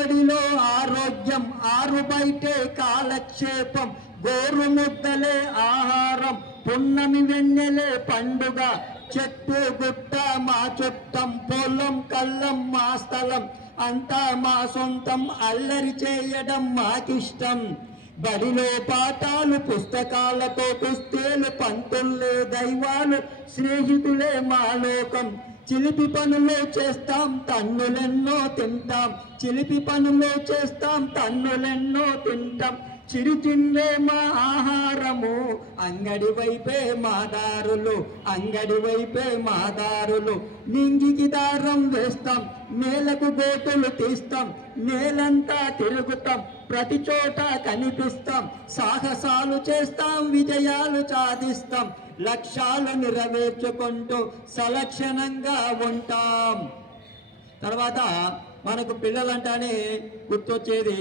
ఒడిలో ఆరోగ్యం, ఆరు బయటే కాలక్షేపం, గోరు ముద్దలే ఆహారం, పున్నమి వెన్నెలే పండుగ, చెట్టు గుట్ట మా చుట్టం, పొలం కళ్ళం మా స్థలం, అంతా మా సొంతం, అల్లరి చేయడం మాకిష్టం. బడిలో పాఠాలు పుస్తకాలతో, కుస్తేలు పంతుల్లే దైవాలు, స్నేహితులే మా లోకం. చిలిపి పనులు చేస్తాం, తన్నులెన్నో తింటాం, చిలిపి పనులు చేస్తాం, తన్నులెన్నో తింటాం. చిరు తిండే మా ఆహారము, అంగడి వైపే మా దారులు, అంగడి వైపే మా దారులు. నింగికి దారం వేస్తాం, నేలకు గోటులు తీస్తాం, నేలంతా తిరుగుతాం, ప్రతి చోట కనిపిస్తాం, సాహసాలు చేస్తాం, విజయాలు సాధిస్తాం, లక్ష్యాలు నెరవేర్చుకుంటూ సలక్షణంగా ఉంటాం. తర్వాత మనకు పిల్లలంటానే గుర్తొచ్చేది